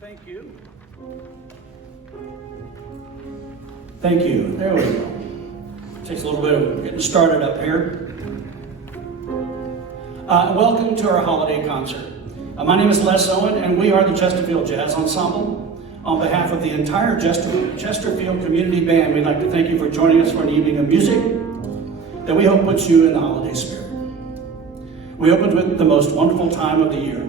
Thank you. Thank you. There we go. Takes a little bit of getting started up here. Welcome to our holiday concert. My name is Les Owen, and we are the Chesterfield Jazz Ensemble. On behalf of the entire Chesterfield Community Band, we'd like to thank you for joining us for an evening of music that we hope puts you in the holiday spirit. We opened with The Most Wonderful Time of the Year,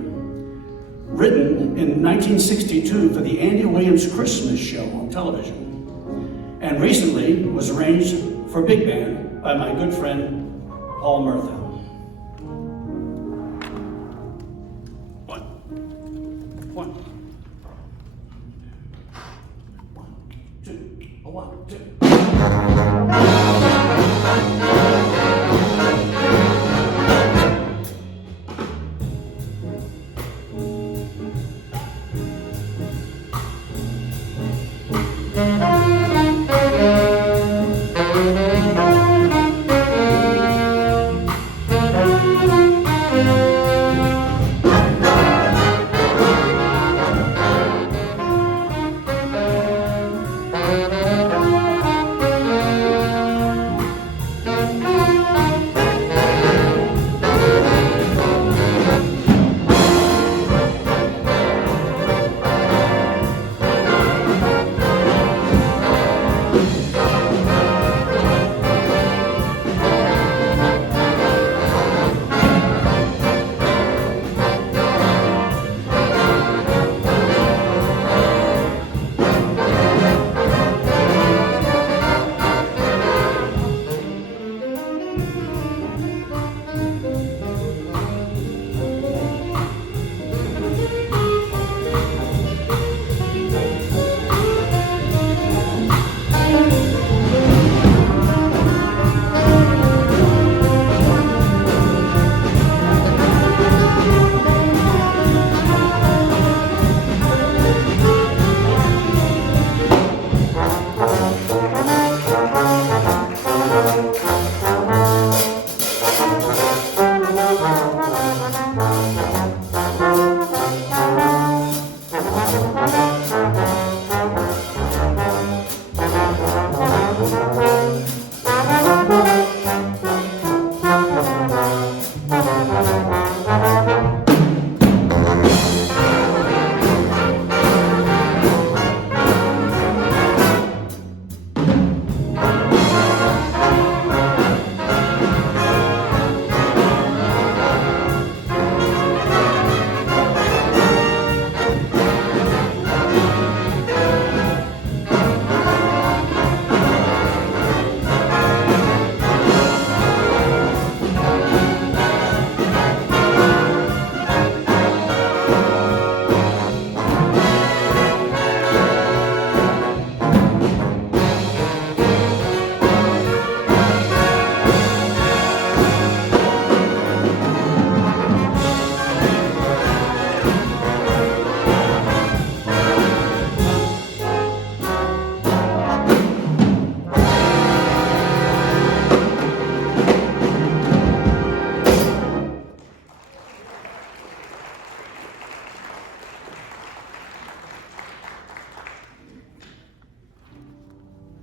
written in 1962 for the Andy Williams Christmas show on television, and recently was arranged for big band by my good friend Paul Murtha. One, two, a one, two.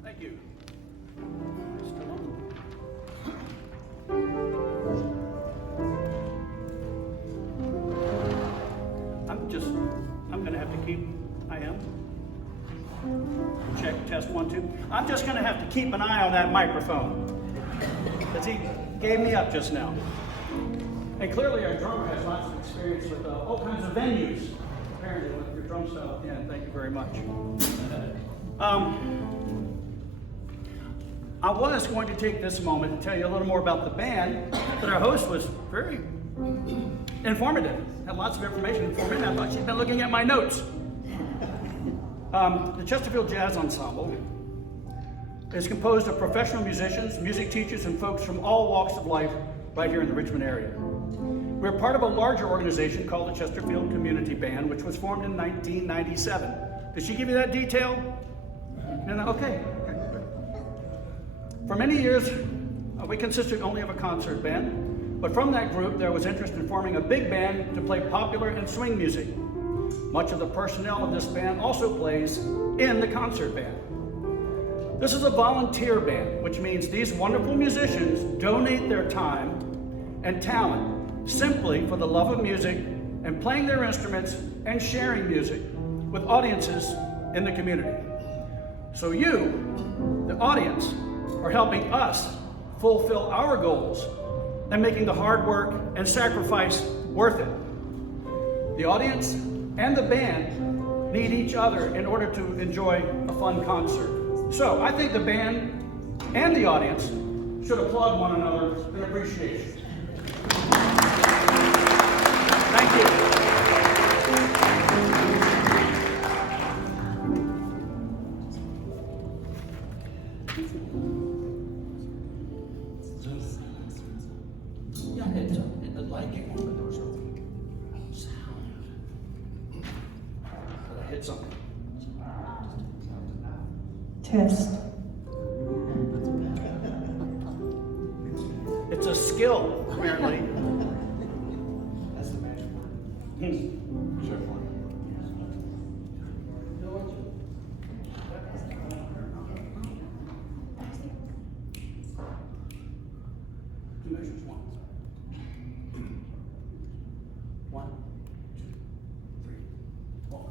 Thank you. I'm going to have to keep, check, test, 1, 2. I'm just going to have to keep an eye on that microphone, because he gave me up just now. And clearly our drummer has lots of experience with all kinds of venues, apparently with your drum style. Yeah, thank you very much. I was going to take this moment to tell you a little more about the band, but our host was very informative, had lots of information for me. I thought she'd been looking at my notes. The Chesterfield Jazz Ensemble is composed of professional musicians, music teachers, and folks from all walks of life right here in the Richmond area. We're part of a larger organization called the Chesterfield Community Band, which was formed in 1997. Did she give you that detail? No, okay. For many years, we consisted only of a concert band, but from that group, there was interest in forming a big band to play popular and swing music. Much of the personnel of this band also plays in the concert band. This is a volunteer band, which means these wonderful musicians donate their time and talent simply for the love of music and playing their instruments and sharing music with audiences in the community. So you, the audience, are helping us fulfill our goals and making the hard work and sacrifice worth it. The audience and the band need each other in order to enjoy a fun concert. So I think the band and the audience should applaud one another in appreciation. Thank you. Hit something. Test. It's a skill, apparently. That's the magic word. Sure. Two measures, one. One, two, three, four.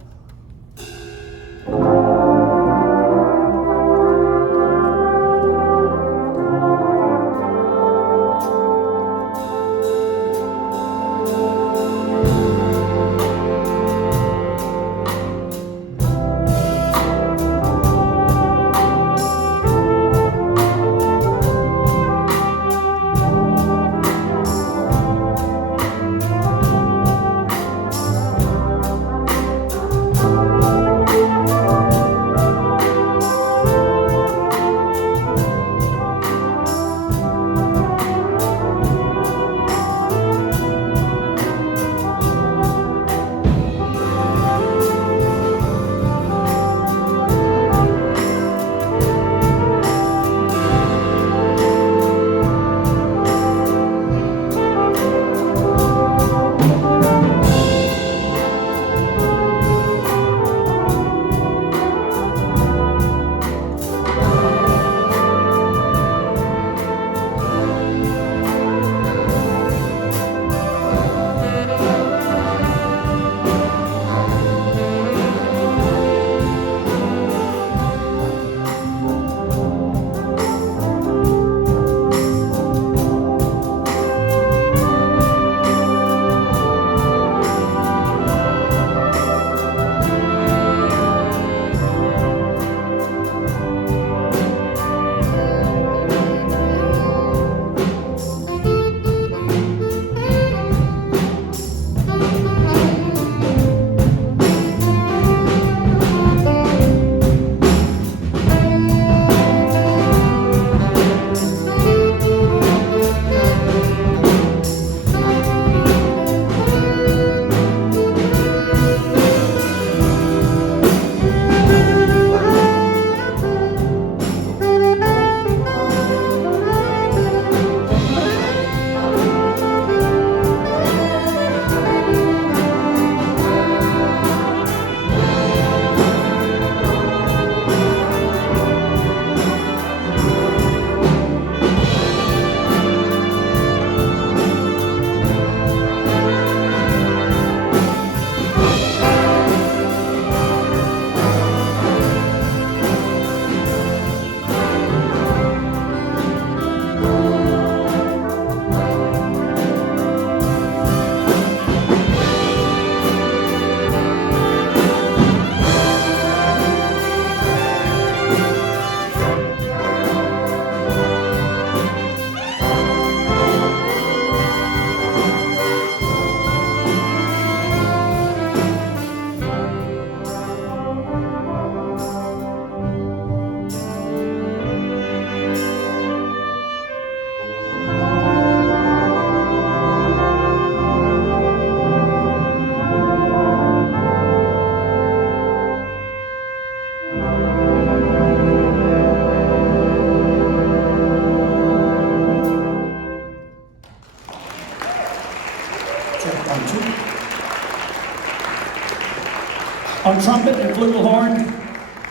trumpet and flugelhorn,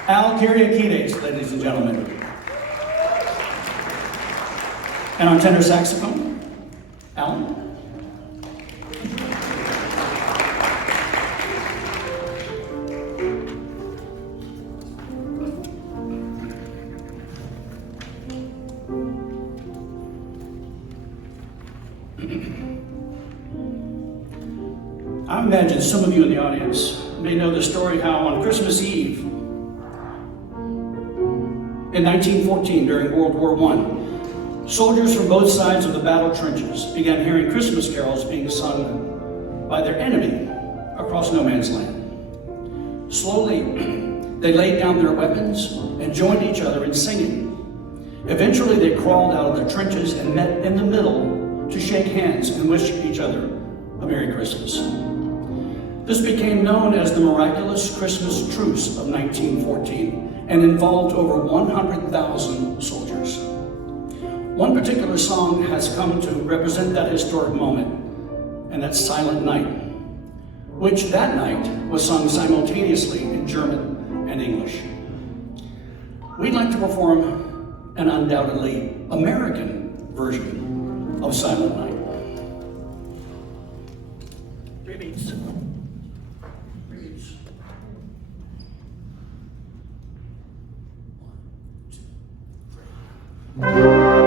Al Kyriakides, ladies and gentlemen. And on tenor saxophone, Alan. I imagine some of you in the audience may know the story how on Christmas Eve in 1914 during World War I, soldiers from both sides of the battle trenches began hearing Christmas carols being sung by their enemy across no man's land. Slowly, they laid down their weapons and joined each other in singing. Eventually, they crawled out of their trenches and met in the middle to shake hands and wish each other a Merry Christmas. This became known as the Miraculous Christmas Truce of 1914 and involved over 100,000 soldiers. One particular song has come to represent that historic moment, and that's Silent Night, which that night was sung simultaneously in German and English. We'd like to perform an undoubtedly American version of Silent Night. 3 beats. 3 beats. 1, 2, 3.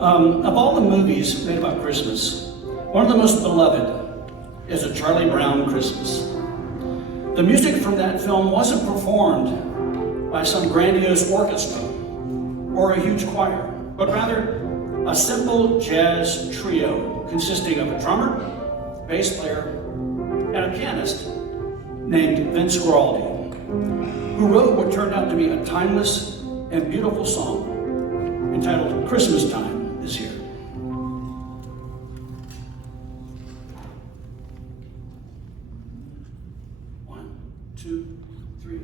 Of all the movies made about Christmas, one of the most beloved is A Charlie Brown Christmas. The music from that film wasn't performed by some grandiose orchestra or a huge choir, but rather a simple jazz trio consisting of a drummer, bass player, and a pianist named Vince Guaraldi, who wrote what turned out to be a timeless and beautiful song entitled Christmas Time Is Here. One, two, three.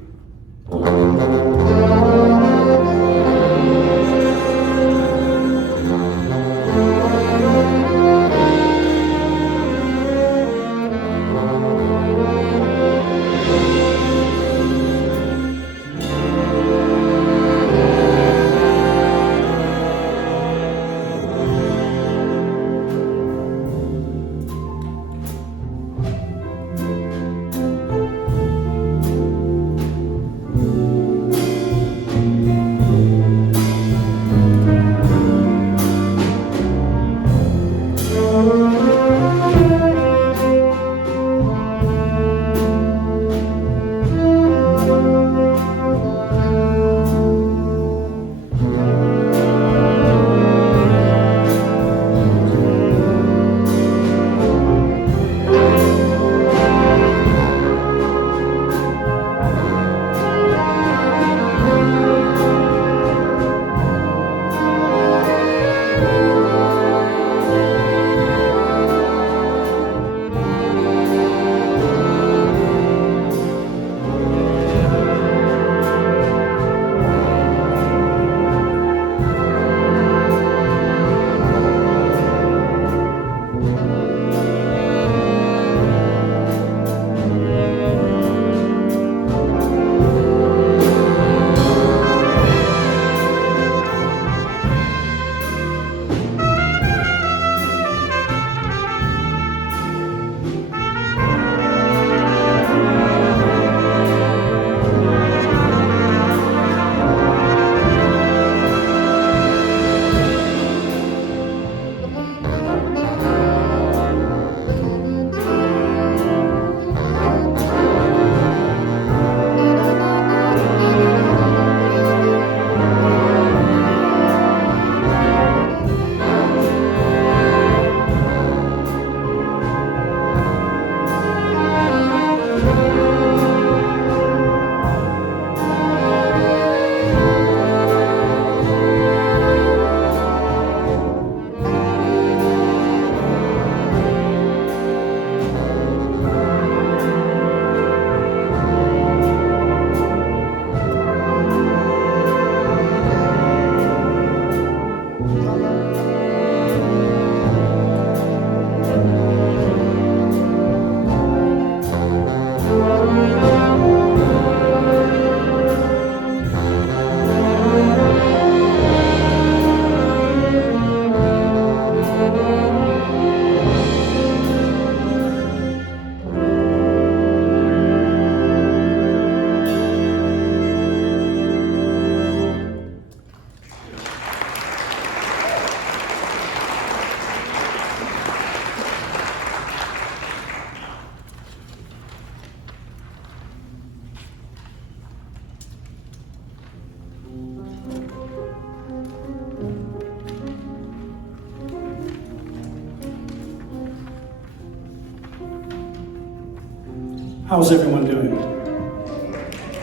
How's everyone doing?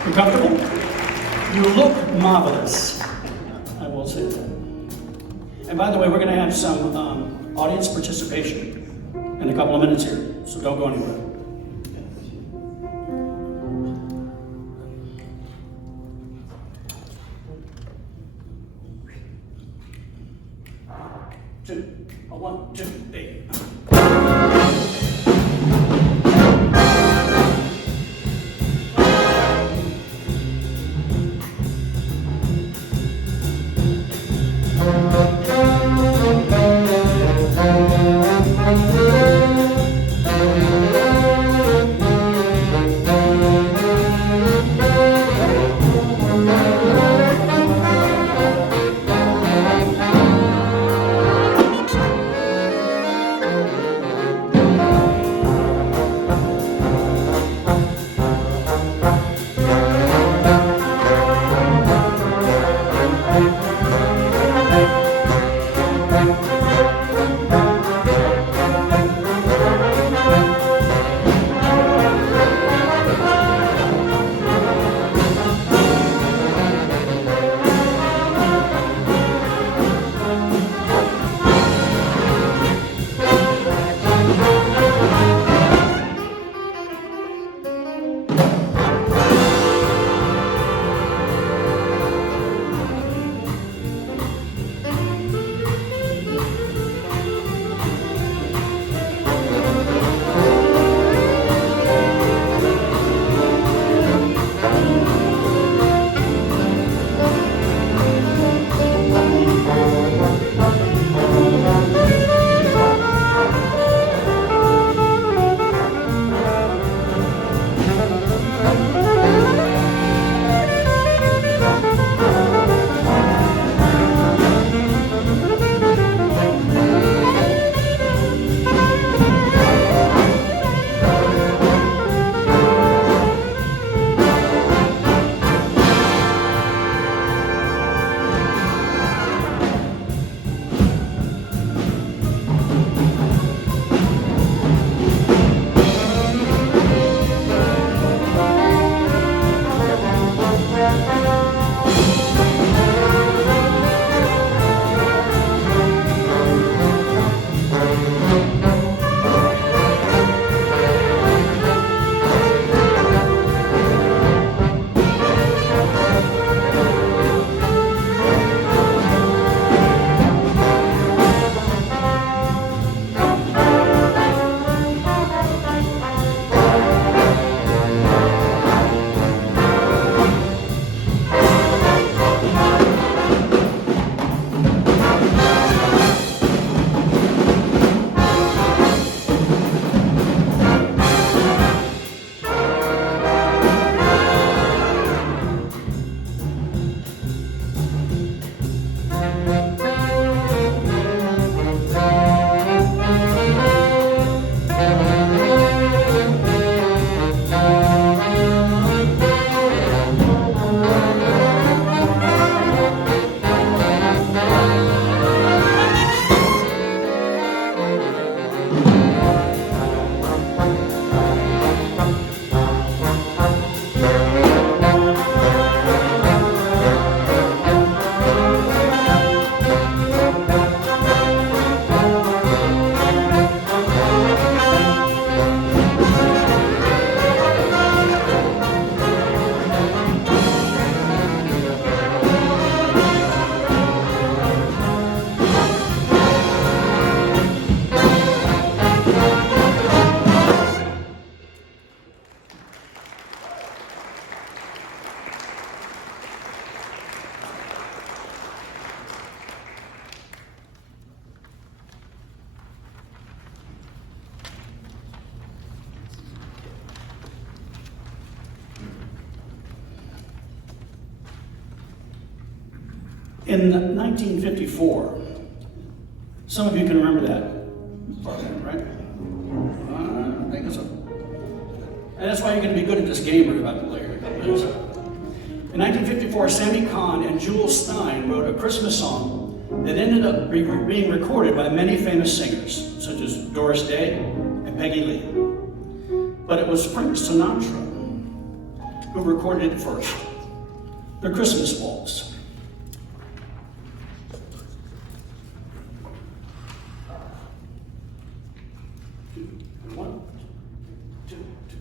You comfortable? You look marvelous. I will say that. And by the way, we're going to have some audience participation in a couple of minutes here, so don't go anywhere. One, two, eight. In 1954, some of you can remember that program, right? I think so. And that's why you're going to be good at this game we're about to play here. In 1954, Sammy Kahn and Jules Stein wrote a Christmas song that ended up being recorded by many famous singers, such as Doris Day and Peggy Lee. But it was Frank Sinatra who recorded it first, the Christmas Waltz. One, two, two.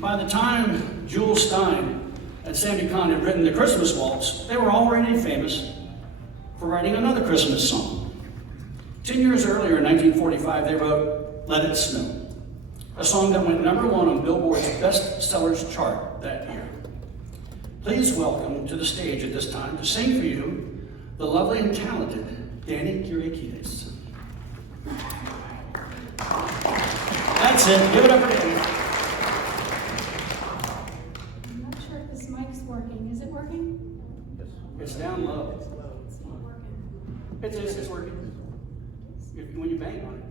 By the time Jules Stein and Sammy Kahn had written the Christmas Waltz, they were already famous for writing another Christmas song. 10 years earlier, in 1945, they wrote Let It Snow, a song that went #1 on Billboard's Best Sellers chart that year. Please welcome to the stage at this time to sing for you the lovely and talented Danny Kyriakides. That's it. Give it up for Danny. I'm not sure if this mic's working. Is it working? It's down low. It's not working. It is. It's working. When you bang on it.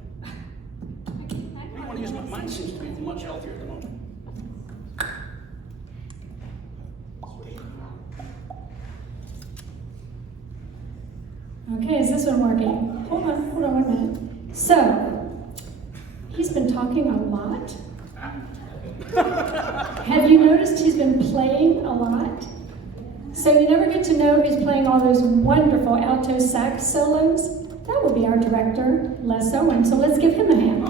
I want to use mine. Seems to be much healthier at the moment. Okay, is this one working? Hold on 1 minute. So, he's been talking a lot. Have you noticed he's been playing a lot? So you never get to know if he's playing all those wonderful alto sax solos. That will be our director, Les Owen. So let's give him a hand.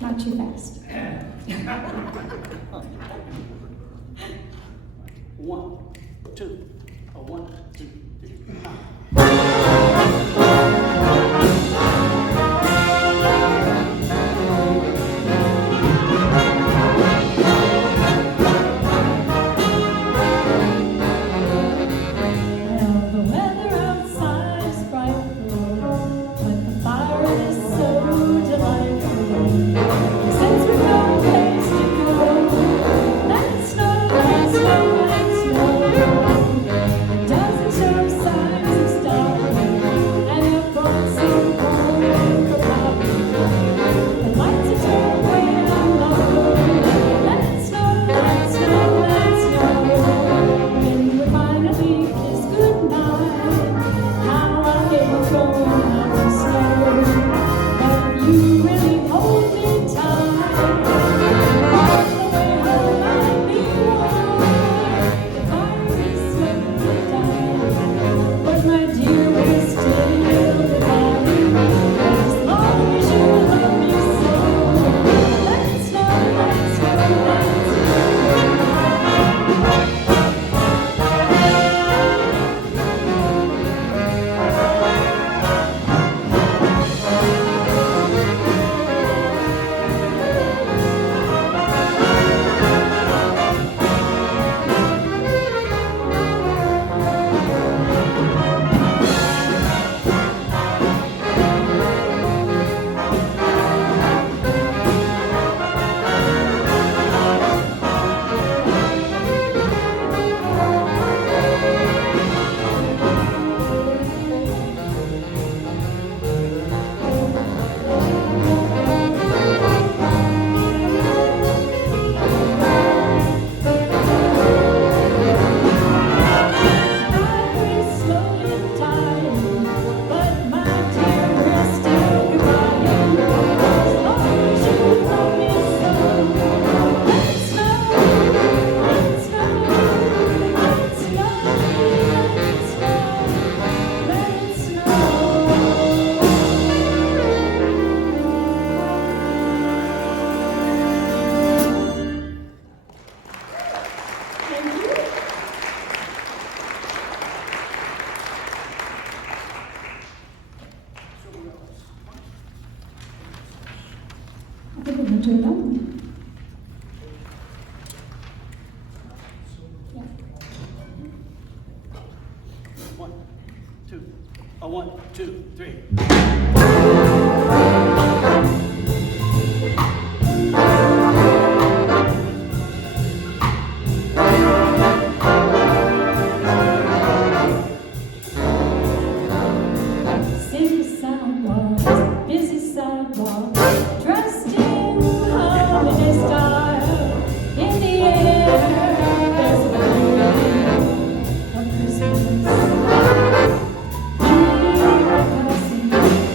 Not too fast. 1, 2, 1, 2, 3. Well, the weather outside is frightful, but the fire is so delightful. Since we've no place to go, let it snow, let it snow, let it snow. It doesn't show signs of stopping, and the folks seem cold for popping. The lights are turned way down low. Let it snow, let it snow, let it snow. When we finally kiss goodnight, how I hate going out in snow. But you really hold me tight. All the way home I'll be warm. The fire is slowly dying, but my dear, we're still divided. As long as you love me so, let it snow, let it snow, let it snow. I think we're going to do another one. Yeah. 1, 2, 1, 2, 3. City sidewalks, busy sidewalks, dressed in holiday style. In the air, there's a feeling of Christmas.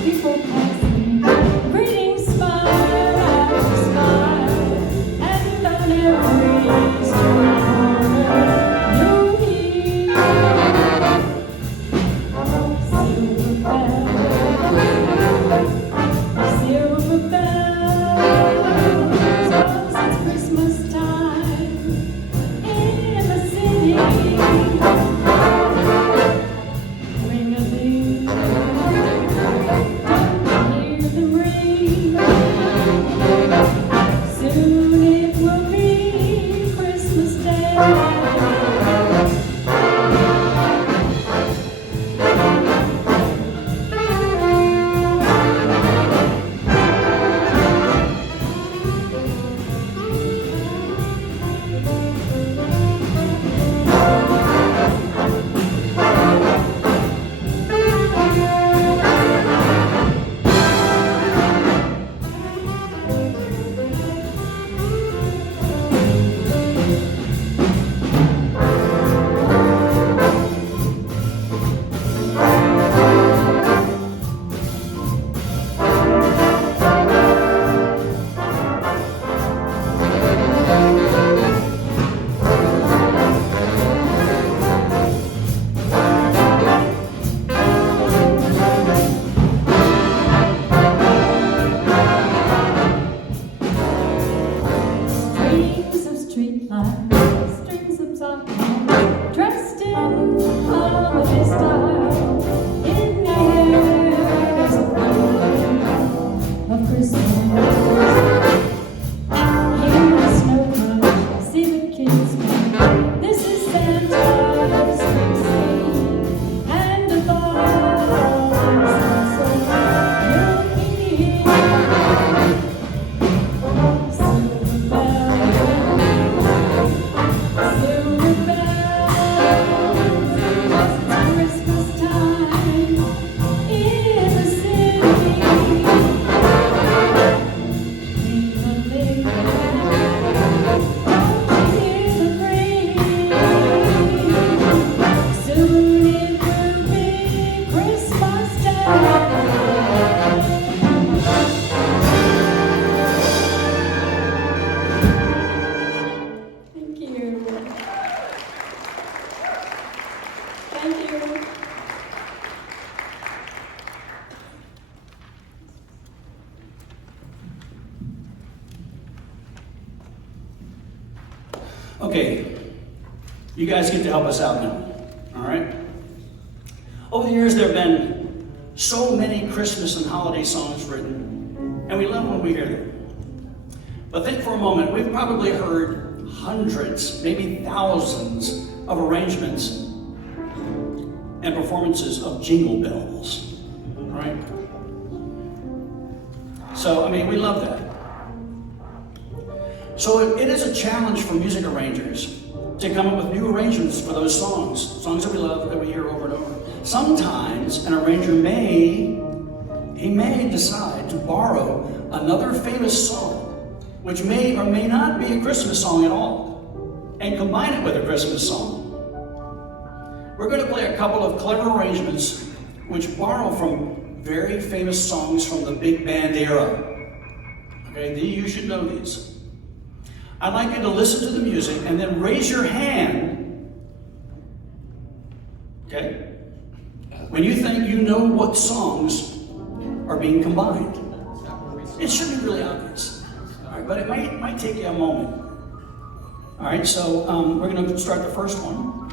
People passing, greeting smile after smile, and on every street corner you'll hear silver bells, it's Christmas time in the city. Ring-a-ding, don't you hear them ring? Soon it will be Christmas Day. stocking, dressed in holiday style. In the air, there's a feeling of Christmas. Hear the snow come, see the kids play. This is Santa's Christmas, and the thought so you'll hear silver bells, silver bells, it's Christmas time in the city. Thank you. Okay, you guys get to help us out now, all right? Over the years, there have been so many Christmas and holiday songs written, and we love when we hear them. But think for a moment, we've probably heard hundreds, maybe thousands of arrangements and performances of Jingle Bells, right? So, I mean, we love that. So it is a challenge for music arrangers to come up with new arrangements for those songs that we love, that we hear over and over. Sometimes an arranger may decide to borrow another famous song, which may or may not be a Christmas song at all, and combine it with a Christmas song. We're going to play a couple of clever arrangements which borrow from very famous songs from the big band era. Okay, you should know these. I'd like you to listen to the music and then raise your hand, okay, when you think you know what songs are being combined. It should be really obvious, all right, but it might take you a moment. All right, so we're going to start the first one,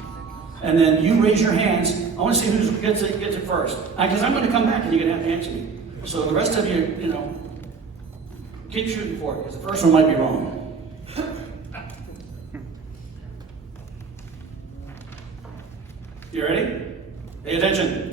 and then you raise your hands. I want to see who gets it first, because I'm going to come back and you're going to have to answer me. So the rest of you, keep shooting for it, because the first one might be wrong. You ready? Pay attention.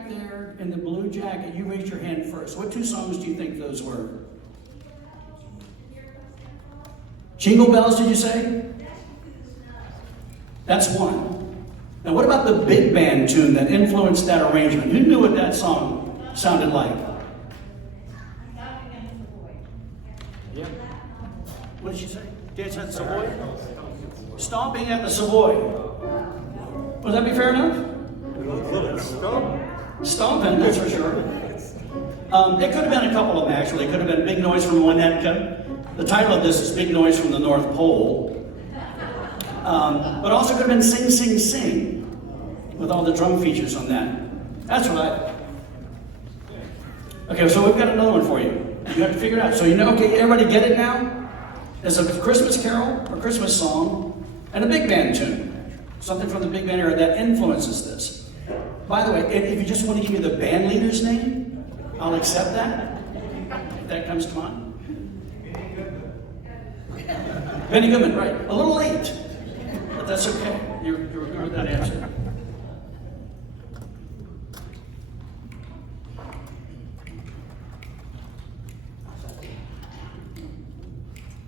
back there in the blue jacket, you raised your hand first. What two songs do you think those were? Jingle Bells, did you say? That's one. Now, what about the big band tune that influenced that arrangement? Who knew what that song sounded like? Yeah. What did she say? Dancing at the Savoy? Stomping at the Savoy. Would that be fair enough? Stomping, that's for sure. It could have been a couple of them, actually. It could have been Big Noise from Winnetka. The title of this is Big Noise from the North Pole. But also could have been Sing, Sing, Sing, with all the drum features on that. That's what I... Okay, so we've got another one for you. You have to figure it out. So you know, okay, everybody get it now? There's a Christmas carol, or Christmas song, and a big band tune. Something from the big band era that influences this. By the way, if you just want to give me the band leader's name, I'll accept that. If that comes to mind. Benny Goodman, right. A little late, but that's okay. You heard that answer.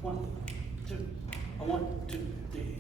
One, two, one, two, three.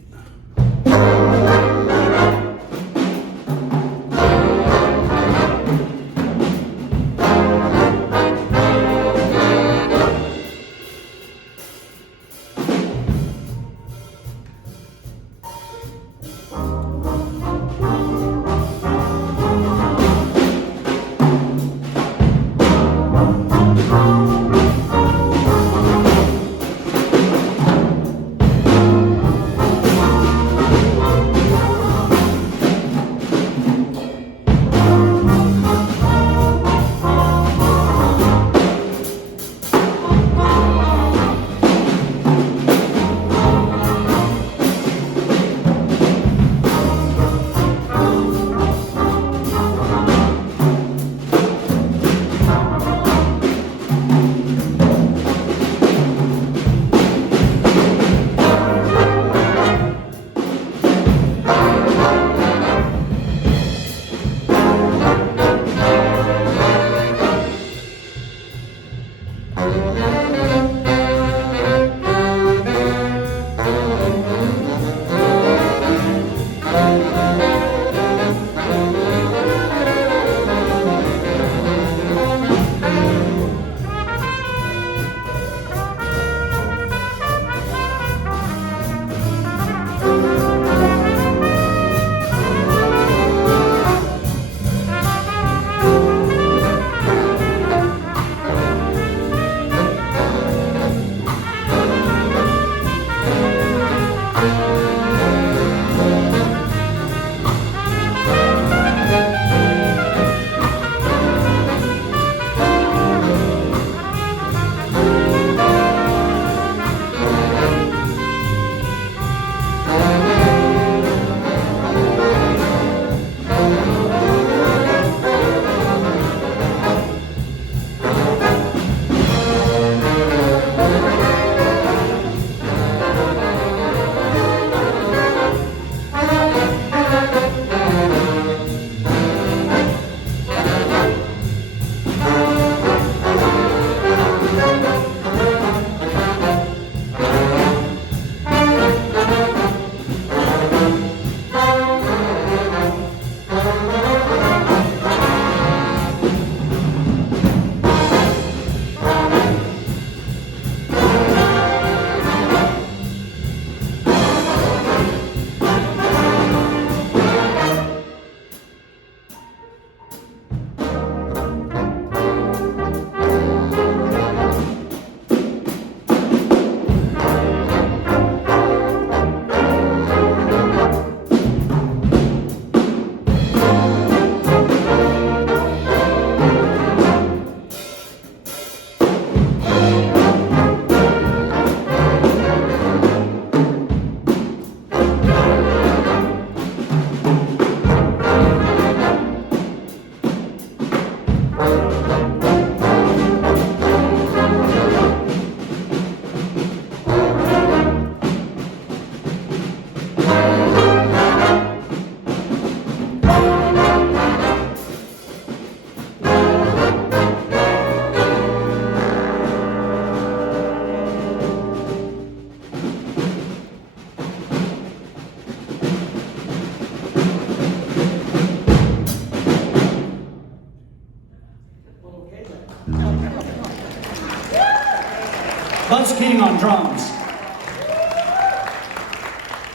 Travis King on drums.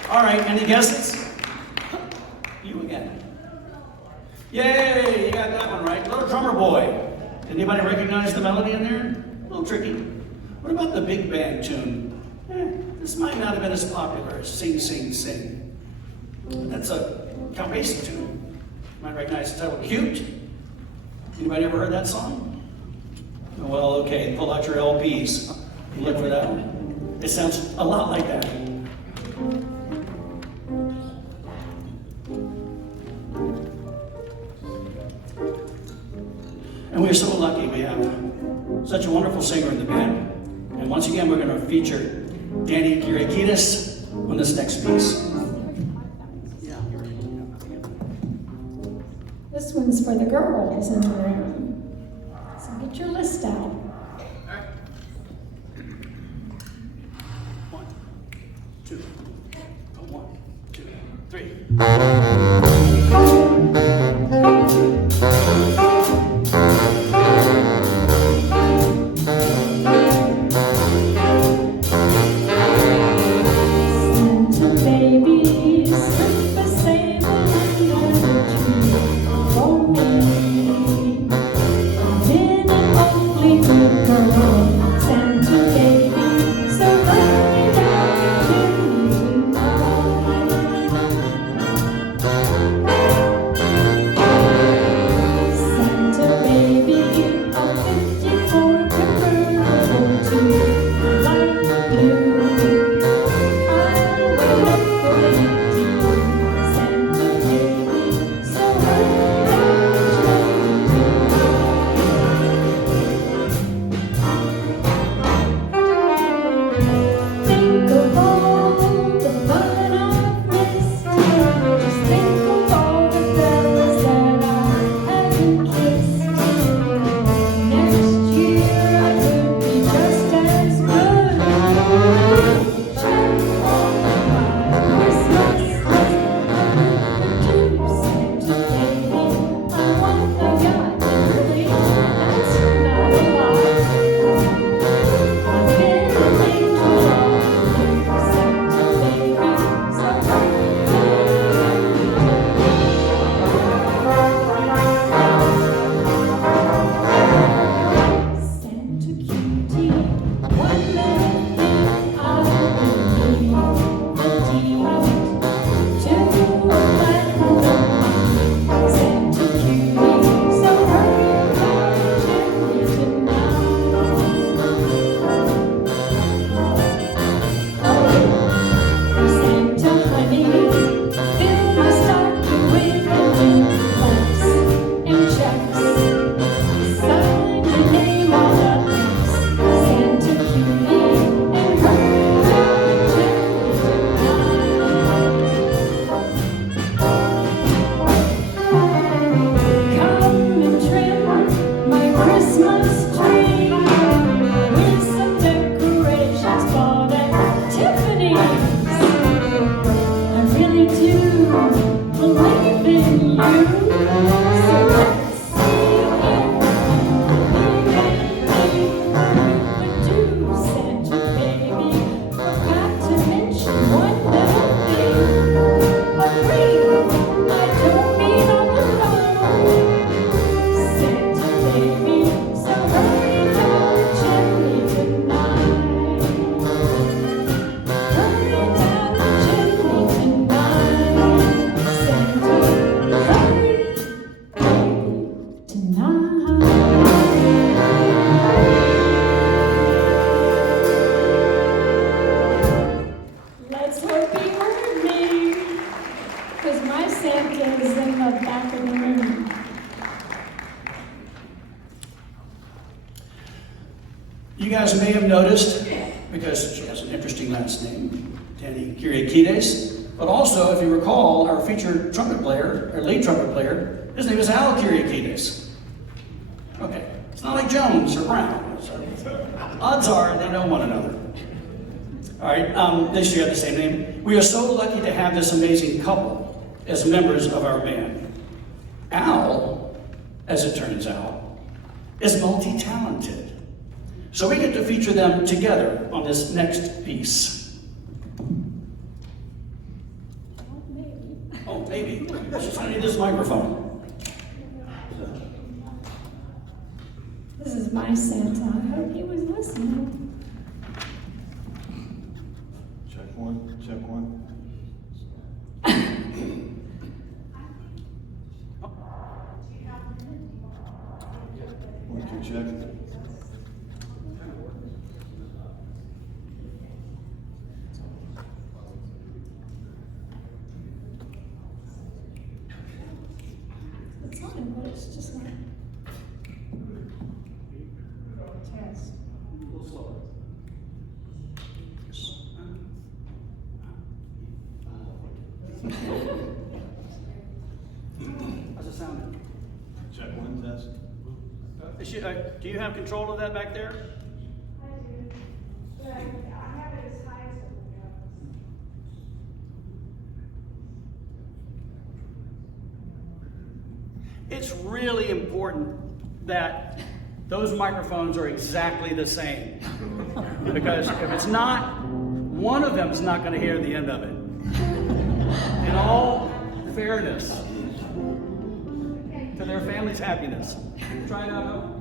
All right, any guesses? You again. Yay, you got that one right. Little Drummer Boy. Anybody recognize the melody in there? A little tricky. What about the big band tune? This might not have been as popular as Sing, Sing, Sing. But that's a Count Basie tune. You might recognize the title, Cute. Anybody ever heard that song? Well, okay, pull out your LPs. You look for that one. It sounds a lot like that. And we're so lucky we have such a wonderful singer in the band. And once again, we're going to feature Danny Kyriakidis on this next piece. This one's for the girls in the room. So get your list out. 1, 2, 1, 2, 3. Santa baby, slip a sable under the tree for me. I've been an awfully good girl, Santa baby, so hurry down the chimney. Santa baby, a 54 convertible to light blue. Think of all the fun I've missed. Just think of all the fellas that I haven't kissed. Next year I could be just as good. Check all my Christmas do Santa baby. I want a yacht, really. That's not a lot. I've been an angel all year, Santa baby, so Santa cutie, one little thing I would need, to my home. Santa cutie, so hurry down the chimney Santa honey, fill my stocking with a duplex and checks. Sign your name on the X, Santa cutie, and hurry down the chimney. Come and trim my Christmas tree with some decorations bought at Tiffany's. I really do believe in you. So let's see if you would do, Santa baby. Forgot to mention one little thing. A ring. I don't mean on the phone. Santa baby, so hurry down the chimney tonight. Hurry down the chimney tonight, Santa. Hurry, baby, tonight. Let's hope he heard me, 'cause my Santa is in the back of the room. You guys may have noticed, because she has an interesting last name, Danny Kyriakidis, but also, if you recall, our featured trumpet player, or lead trumpet player, his name is Al Kyriakidis. Okay, it's not like Jones or Brown. So odds are they know one another. All right, they should have the same name. We are so lucky to have this amazing couple as members of our band. Al, as it turns out, is multi-talented. So we get to feature them together on this next piece. Oh, maybe. I need this microphone. This is my Santa. I hope he was listening. Check one, check one. 1, 2, check. It's on, but it's just not. Test. How's it sounding? Check one, test. Do you have control of that back there? I do. But I have it as high as it will go. It's really important that those microphones are exactly the same. Because if it's not, one of them is not going to hear the end of it. In all fairness to their family's happiness. Try it out, Hope.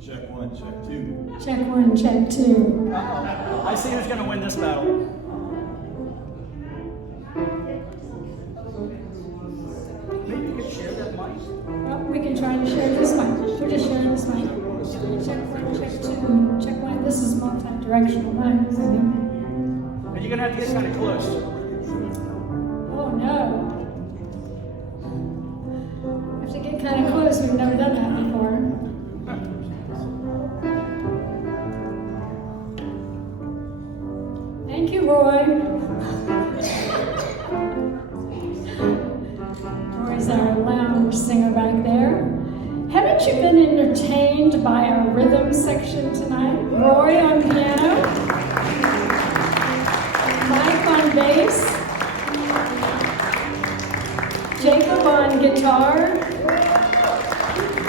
Check one, check two. Check one, check two. I see who's going to win this battle. Maybe you could share that mic. Well, we can try to share this mic. We're just sharing this mic. Check one, check two. Check one. This is multi-directional mic. And you're going to have to get kind of close. Oh no. I have to get kind of close. We've never done that before. Thank you, Roy. Roy's our lounge singer back there. Haven't you been entertained by our rhythm section tonight? Roy on piano, Mike on bass, Jacob on guitar,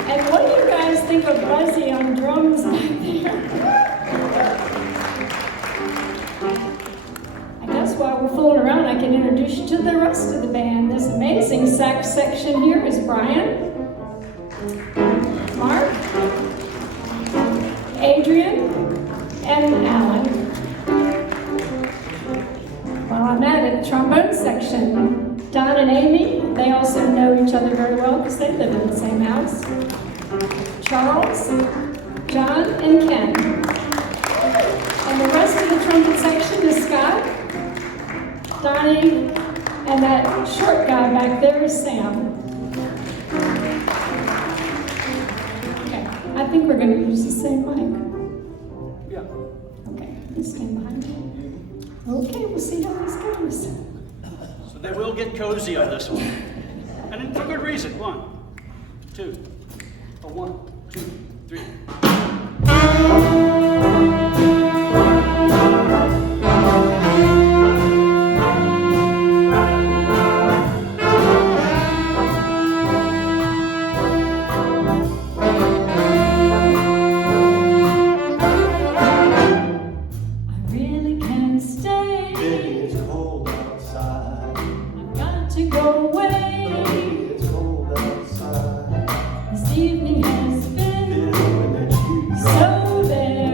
and what do you guys think of Buzzy on drums back there? I guess while we're fooling around, I can introduce you to the rest of the band. This amazing sax section here is Brian, Mark, Adrian, and Alan. While I'm at it, trombone section, Don and Amy, they also know each other very well because they live in the same house. Charles, John, and Ken. And the rest of the trumpet section is Scott, Donnie, and that short guy back there is Sam. Okay, I think we're going to use the same mic. Yeah. Okay, let's stand behind me. Okay, we'll see how this goes. So they will get cozy on this one. And for good reason. 1, 2. Or 1, 2, 3. I really can't stay. It's cold outside. I've got to go away. It's cold outside. This evening has been When that you so very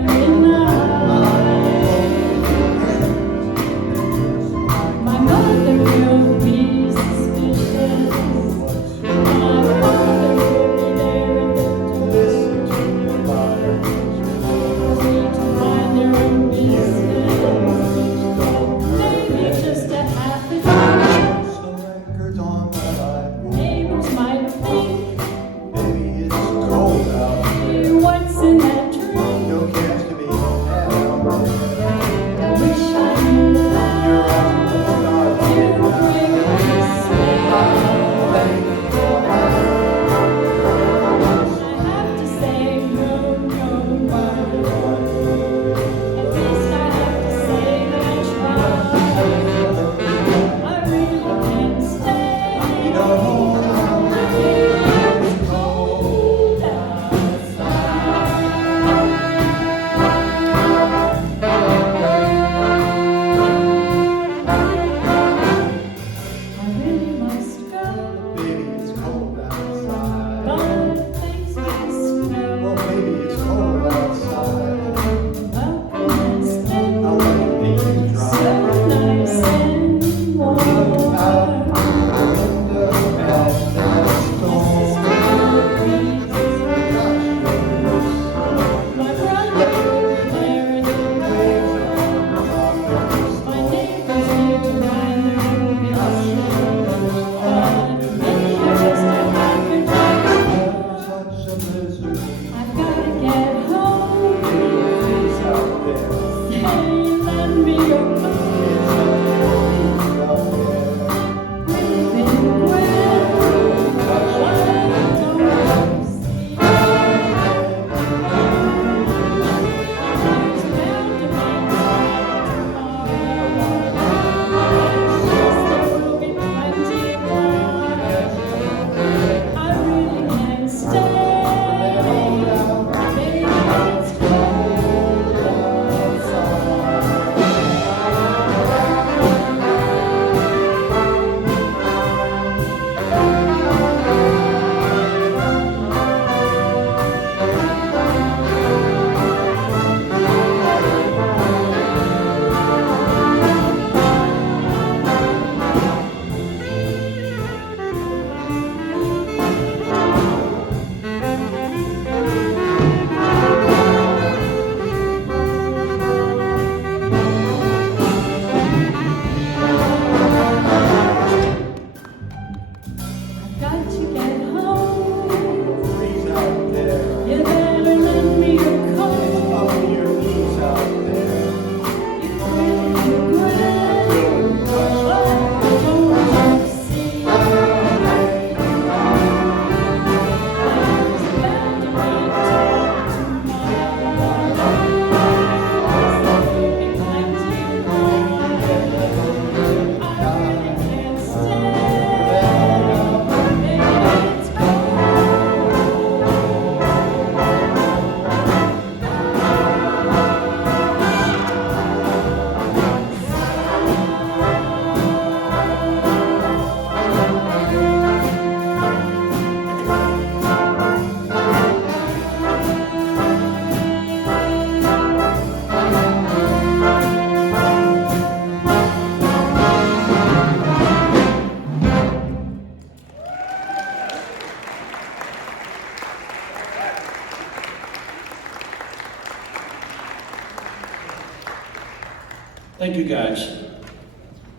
you guys.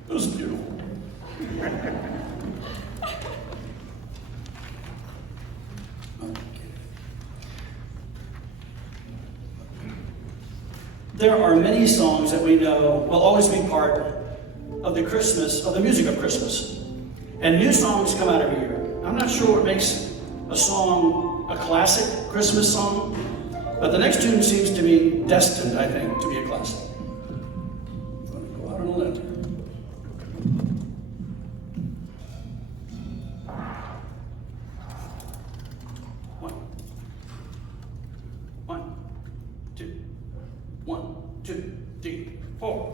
It was beautiful. There are many songs that we know will always be part of the music of Christmas. And new songs come out every year. I'm not sure what makes a song a classic Christmas song, but the next tune seems to be destined, I think, to be a classic. I'm going to go out on a limb here. One, two, three, four.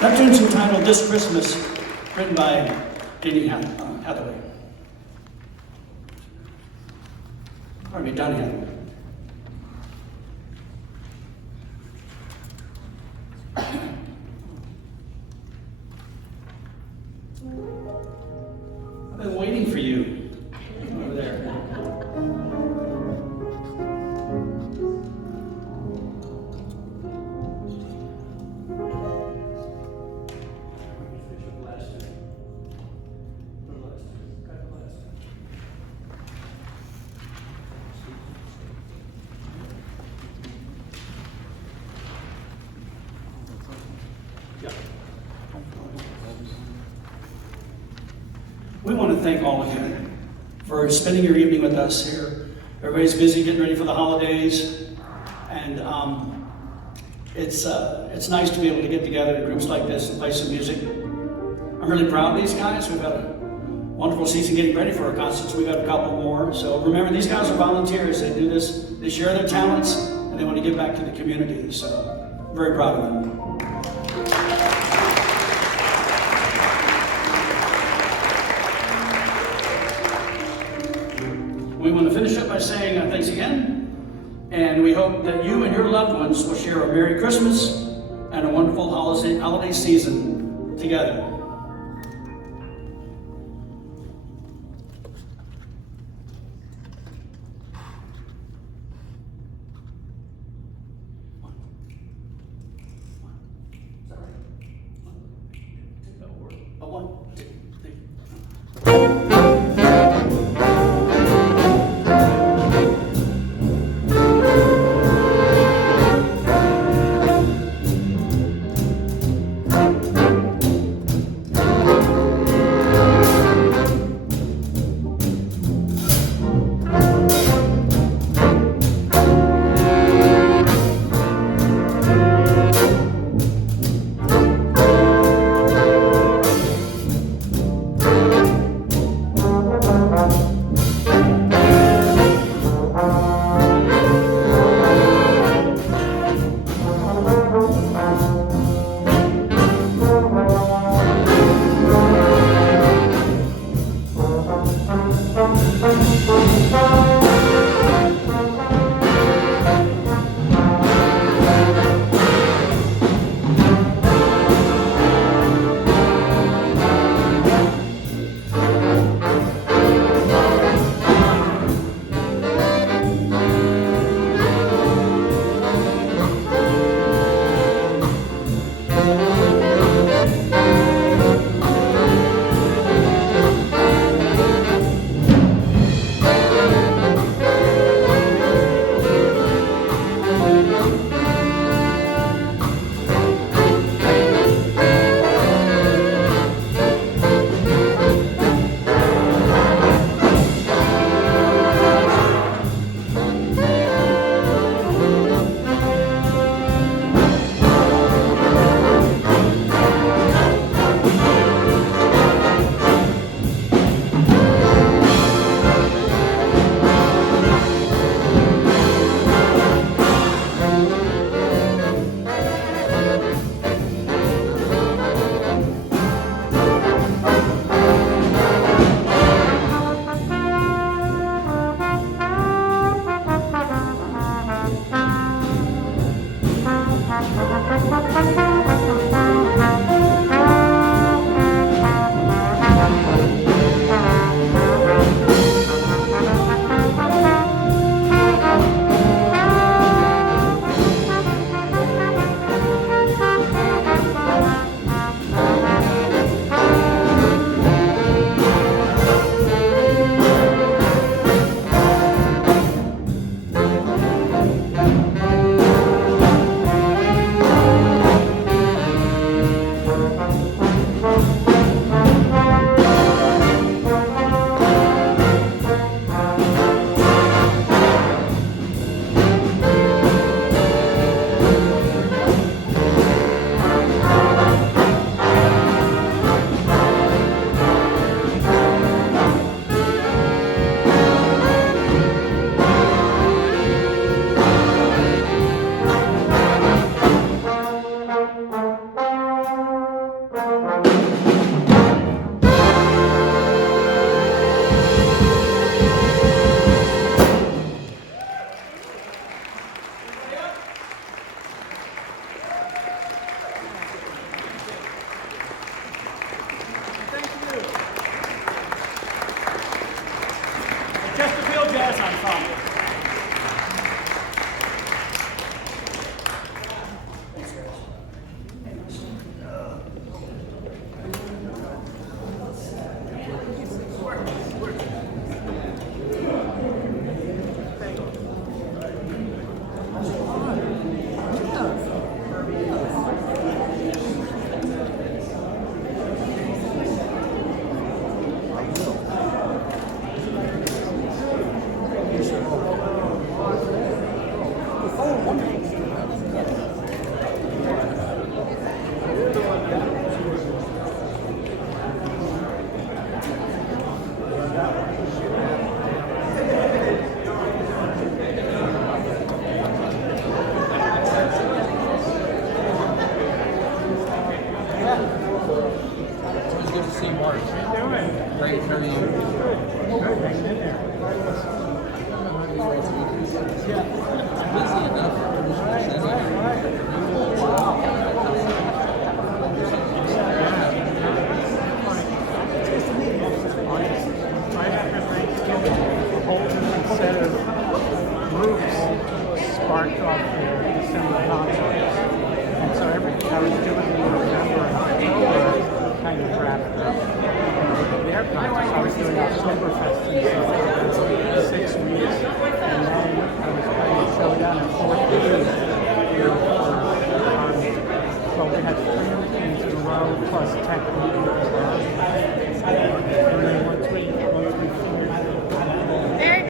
That tune's entitled This Christmas, written by Danny Hathaway. Pardon me, Donny Hathaway. I've been waiting for you over there. We want to thank all of you for spending your evening with us here. Everybody's busy getting ready for the holidays, and it's nice to be able to get together in groups like this and play some music. I'm really proud of these guys. We've had a wonderful season getting ready for our concerts. We've got a couple more. So remember, these guys are volunteers. They do this. They share their talents, and They want to give back to the community, so very proud of them. We want to finish up by saying thanks again, and we hope that you and your loved ones will share a Merry Christmas and a wonderful holiday season together. One, two, three. course. How you doing? Great, how are you? Good, hanging in there. Busy enough. Right after Thanksgiving, a whole different set of groups sparked off their December concerts. And so everything I was doing in November and October kind of wrapped up. Their concerts, I was doing Oktoberfest in 6 weeks.